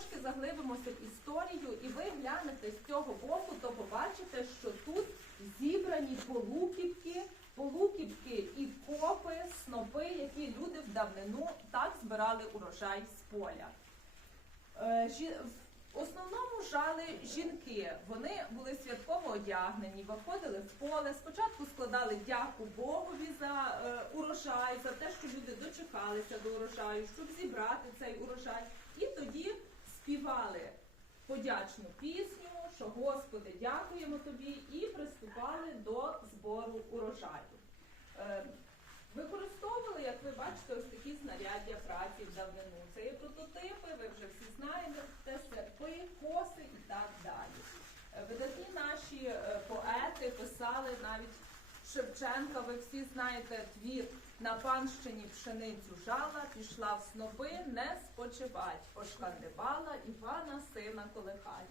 трошки заглибимося в історію, і ви глянете з цього боку, то побачите, що тут зібрані полуківки, полуківки і копи, снопи, які люди в давнину так збирали урожай з поля. Е, В основному жали жінки. Вони були святково одягнені, виходили в поле. Спочатку складали дяку Богові за е, урожай, за те, що люди дочекалися до урожаю, щоб зібрати цей урожай. І співали подячну пісню, що Господи, дякуємо тобі, і приступали до збору урожаю. Е, Використовували, як ви бачите, ось такі знаряддя праці в давнину. Це є прототипи, ви вже всі знаєте, це серпи, коси і так далі. Видатні наші е, поети писали навіть Шевченка, ви всі знаєте твір на панщині пшеницю жала, пішла в сноби, не спочивать, пошкандибала Івана сина колихать.